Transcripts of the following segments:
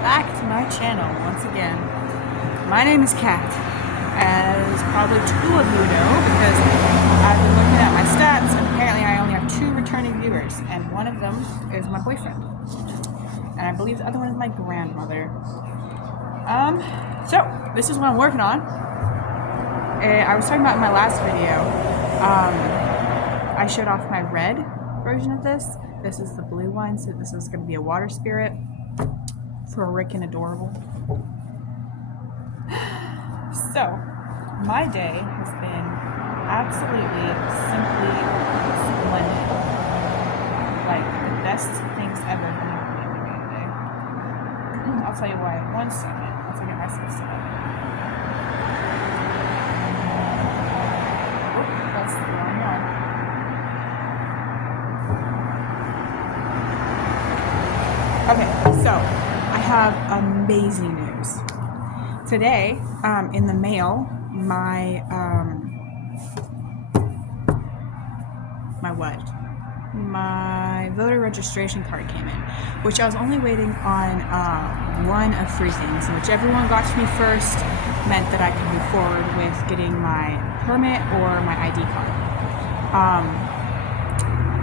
back to my channel once again. My name is Kat, as probably two of you know, because I've been looking at my stats and apparently I only have 2 returning viewers, and one of them is my boyfriend. And I believe the other one is my grandmother. So this is what I'm working on. I was talking about in my last video, I showed off my red version of this. This is the blue one, so this is going to be a water spirit for Rick and Adorable. So, my day has been absolutely, simply splendid. Like, the best things ever have happened today. I'll tell you why. 1 second. Once I get myself set up. Oh, that's the wrong one. Okay, so I have amazing news. Today, in the mail, my voter registration card came in, which I was only waiting on one of 3 things, and whichever one got to me first meant that I could move forward with getting my permit or my ID card.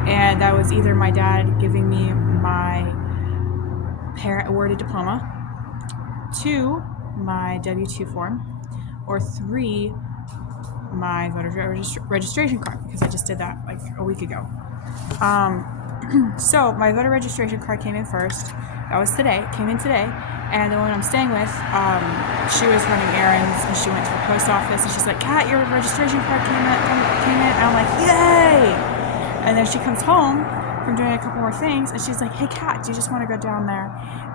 And that was either my dad giving me my parent awarded diploma, 2, my W-2 form, or 3, my voter registration card, because I just did that like a week ago. So my voter registration card came in first. That was today, came in today, and the one I'm staying with, she was running errands, and she went to the post office, and she's like, "Kat, your registration card came in," and I'm like, "Yay!" And then she comes home from doing a couple more things, and she's like, "Hey, Kat, do you just want to go down there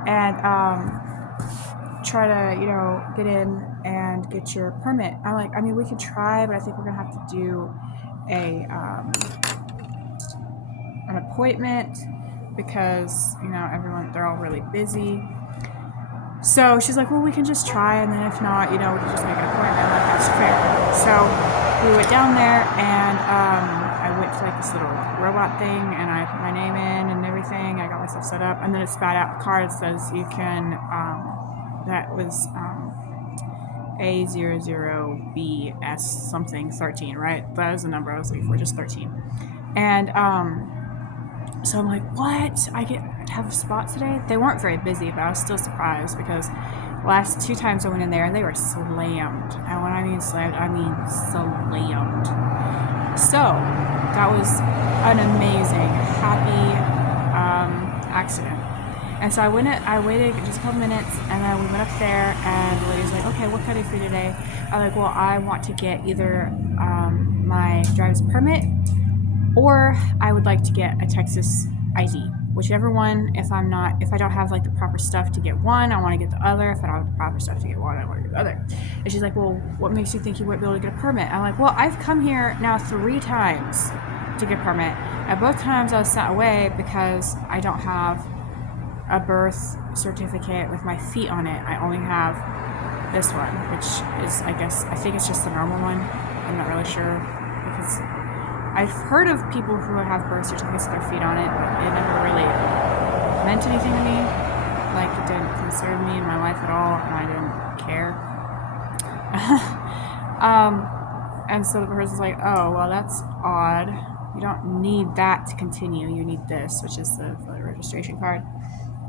and try to, get in and get your permit?" I'm like, I mean, we could try, but I think we're gonna have to do an appointment because they're all really busy. So she's like, "Well, we can just try, and then if not, we can just make an appointment." I'm like, "That's fair." So we went down there, and I went to like this little robot thing, and I put my name in and everything. I got myself set up, and then it spat out a card that says you can. That was A00BS something 13, right? That was the number I was looking for, just 13. And so I'm like, what? I have a spot today? They weren't very busy, but I was still surprised because the last 2 times I went in there, they were slammed. And when I mean slammed, I mean slammed. So that was an amazing, happy accident. And so I waited just a couple minutes, and then we went up there, and the lady was like, "Okay, what can I do for you today?" I'm like, "Well, I want to get either my driver's permit, or I would like to get a Texas ID. Whichever one. If I don't have like the proper stuff to get one, I want to get the other. If I don't have the proper stuff to get one, I want to get the other." And she's like, "Well, what makes you think you won't be able to get a permit?" I'm like, "Well, I've come here now 3 times to get a permit. At both times I was sent away because I don't have a birth certificate with my feet on it. I only have this one, which is, I think it's just the normal one. I'm not really sure, because I've heard of people who have birth certificates with their feet on it, but it never really meant anything to me. Like, it didn't concern me in my life at all, and I didn't care." And so the person's like, "Oh, well, that's odd. You don't need that to continue. You need this," which is the voter registration card.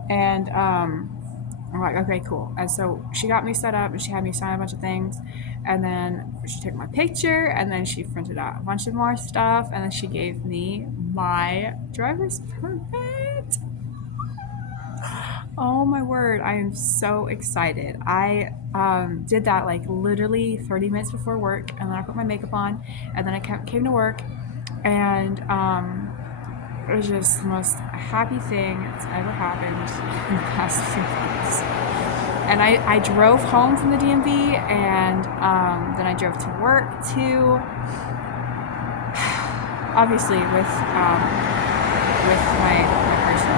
And I'm like, "Okay, cool." And so she got me set up, and she had me sign a bunch of things, and then she took my picture, and then she printed out a bunch of more stuff, and then she gave me my driver's permit. Oh my word, I am so excited. I did that like literally 30 minutes before work, and then I put my makeup on, and then I came to work, and it was just the most happy thing that's ever happened in the past few months. And I drove home from the DMV, and then I drove to work too. Obviously with my person.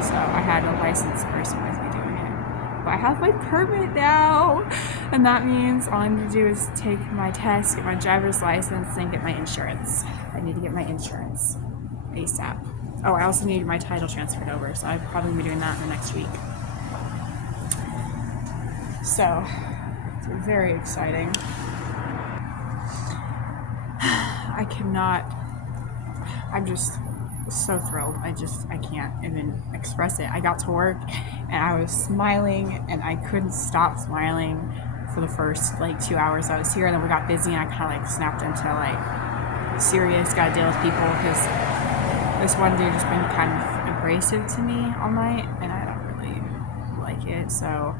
So I had a licensed person with me doing it. But I have my permit now, and that means all I need to do is take my test, get my driver's license, and get my insurance. I need to get my insurance ASAP. Oh, I also need my title transferred over, so I'll probably be doing that in the next week. So it's very exciting. I'm just so thrilled. I can't even express it. I got to work and I was smiling and I couldn't stop smiling for the first like 2 hours I was here, and then we got busy and I kind of like snapped into like serious, gotta deal with people, because this one dude has been kind of abrasive to me all night and I don't really like it. So,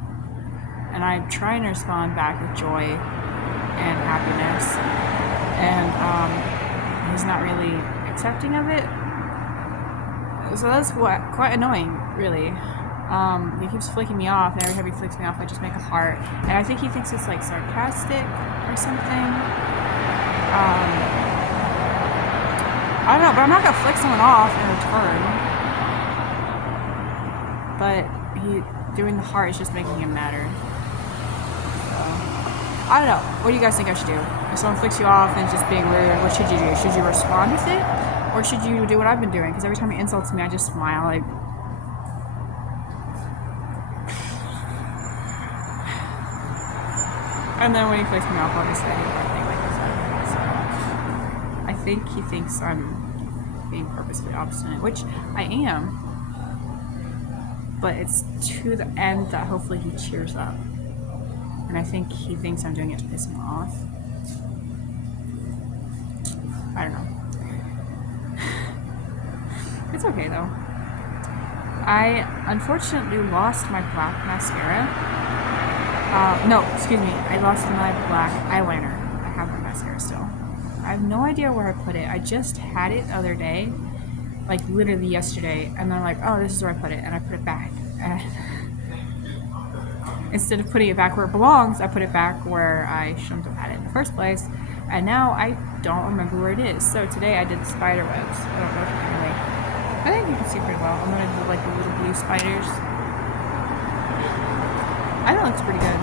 and I'm trying to respond back with joy and happiness, and he's not really accepting of it. So that's quite annoying, really. He keeps flicking me off, and every time he flicks me off, I just make a heart. And I think he thinks it's like sarcastic or something. I don't know, but I'm not gonna flick someone off in return. But doing the heart is just making him madder. So, I don't know. What do you guys think I should do? If someone flicks you off and it's just being rude, what should you do? Should you respond with it? Or should you do what I've been doing? Because every time he insults me, I just smile. Like, and then when he flicks me off, obviously, I do everything like this. So I think he thinks I'm being purposefully obstinate, which I am. But it's to the end that hopefully he cheers up. And I think he thinks I'm doing it to piss him off. I don't know. It's okay though. I unfortunately lost my black mascara. No, excuse me. I lost my black eyeliner. I have my mascara still. I have no idea where I put it. I just had it the other day, like literally yesterday, and then I'm like, oh, this is where I put it, and I put it back. And instead of putting it back where it belongs, I put it back where I shouldn't have had it in the first place, and now I don't remember where it is. So today I did spider webs. I don't know if you can really. I think you can see pretty well. I'm gonna do like the little blue spiders. I think it looks pretty good.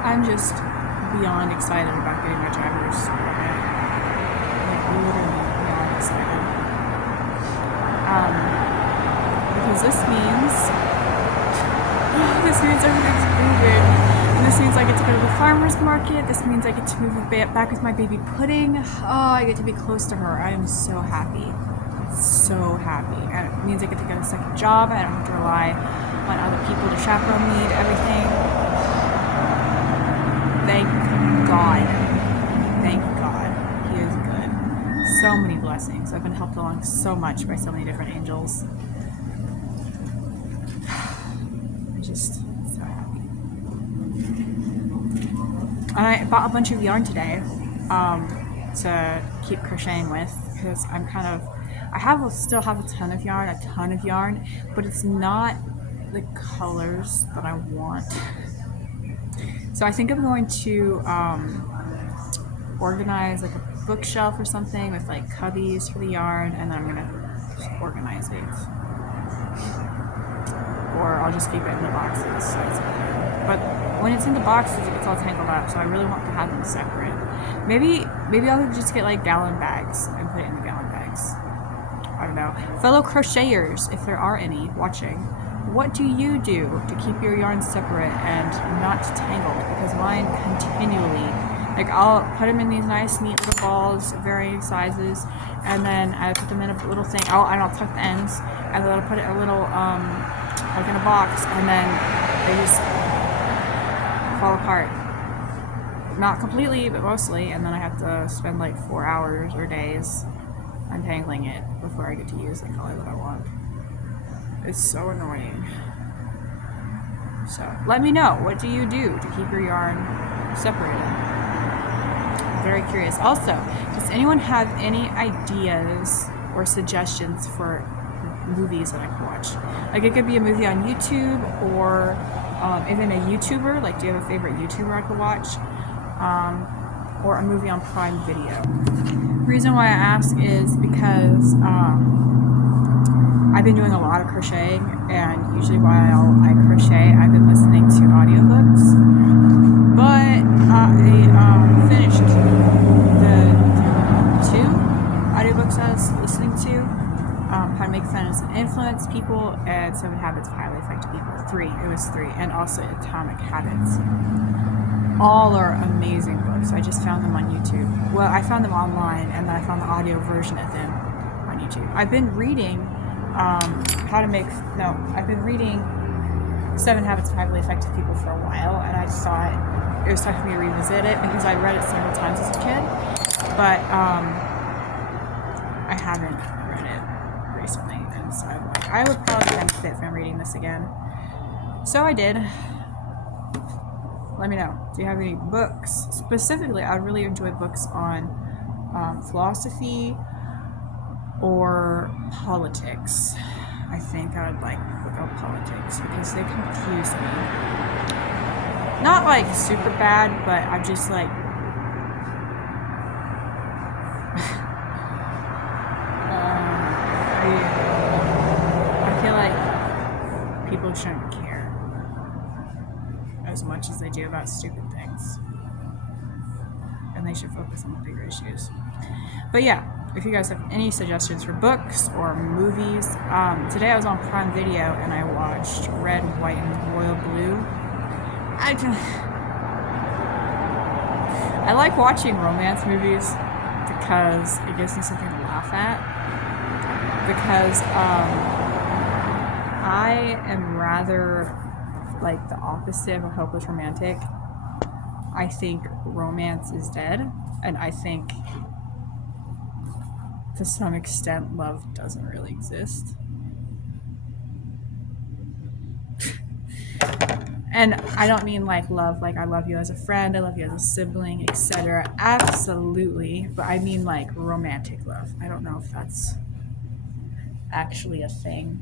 I'm just beyond excited about getting my driver's permit. Like literally beyond excited. Because this means everything's moving. And this means I get to go to the farmer's market. This means I get to move back with my baby Pudding. Oh, I get to be close to her. I am so happy. So happy. And it means I get to get a second job. I don't have to rely on other people to chaperone me to everything. Thank God. Thank God. He is good. So many blessings. I've been helped along so much by so many different angels. I'm just so happy. And I bought a bunch of yarn today to keep crocheting with, because I still have a ton of yarn, but it's not the colors that I want. So I think I'm going to organize like a bookshelf or something with like cubbies for the yarn, and then I'm gonna just organize it. Or I'll just keep it in the boxes. So but when it's in the boxes, it gets all tangled up, so I really want to have them separate. Maybe I'll just get like gallon bags and put it in the gallon bags. I don't know. Fellow crocheters, if there are any watching, what do you do to keep your yarn separate and not tangled? Because mine continually, like I'll put them in these nice neat little balls, varying sizes, and then I put them in a little thing. I'll tuck the ends, and then I'll put it in a little, like in a box, and then they just fall apart. Not completely, but mostly, and then I have to spend like 4 hours or days untangling it before I get to use the color that I want. It's so annoying. So let me know, what do you do to keep your yarn separated? I'm very curious. Also, does anyone have any ideas or suggestions for movies that I can watch? Like it could be a movie on YouTube, or even a YouTuber. Like, do you have a favorite YouTuber I could watch? Or a movie on Prime Video. The reason why I ask is because I've been doing a lot of crocheting, and usually while I crochet, I've been listening to audiobooks. But I finished the 2 audiobooks I was listening to, How to Make Friends and Influence People, and 7 Habits of Highly Effective People. 3. It was 3. And also Atomic Habits. All are amazing books. I just found them on YouTube. Well, I found them online, and then I found the audio version of them on YouTube. I've been reading I've been reading 7 Habits of Highly Effective People for a while, and I thought it was time for me to revisit it because I read it several times as a kid, but I haven't read it recently, and so I'm like, I would probably benefit from reading this again. So I did. Let me know. Do you have any books? Specifically, I really enjoy books on philosophy or politics. I think I would like a book on politics because they confuse me. Not like super bad, but I'm just like I feel like people shouldn't care as much as they do about stupid things, and they should focus on the bigger issues. But yeah, if you guys have any suggestions for books or movies, today I was on Prime Video and I watched Red, White, and Royal Blue. I like watching romance movies because it gives me something to laugh at. Because I am rather like the opposite of a hopeless romantic. I think romance is dead, and I think to some extent love doesn't really exist. And I don't mean like love like I love you as a friend, I love you as a sibling, etc. Absolutely. But I mean like romantic love. I don't know if that's actually a thing.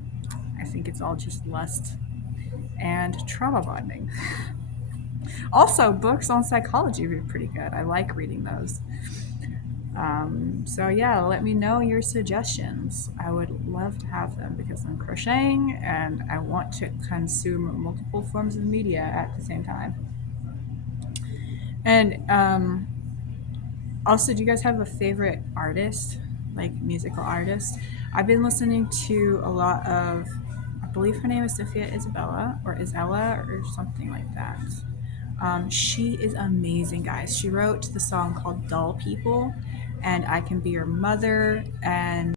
I think it's all just lust and trauma bonding. Also, books on psychology would be pretty good. I like reading those. So yeah, let me know your suggestions. I would love to have them because I'm crocheting and I want to consume multiple forms of media at the same time. And also, do you guys have a favorite artist, like musical artist? I've been listening to a lot of, I believe her name is Sophia Isabella or Isella or something like that. She is amazing, guys. She wrote the song called Dull People and I Can Be Your Mother, and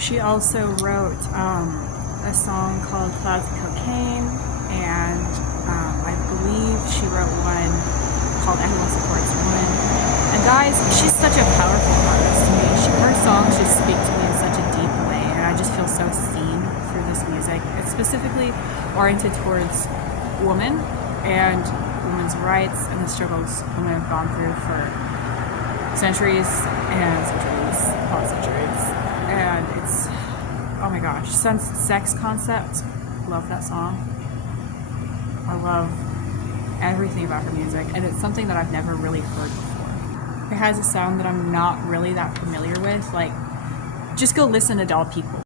she also wrote a song called Clouds of Cocaine, and I believe she wrote one called Everyone Supports Women. And guys, she's such a powerful artist to me. Her songs just speak to me in such a deep way, and I just feel so seen through this music. It's specifically oriented towards women and women's rights and the struggles women have gone through for centuries and centuries upon centuries. And it's, oh my gosh, Sex Concept, love that song. I love everything about her music, and it's something that I've never really heard before. It has a sound that I'm not really that familiar with. Like, just go listen to Dull People.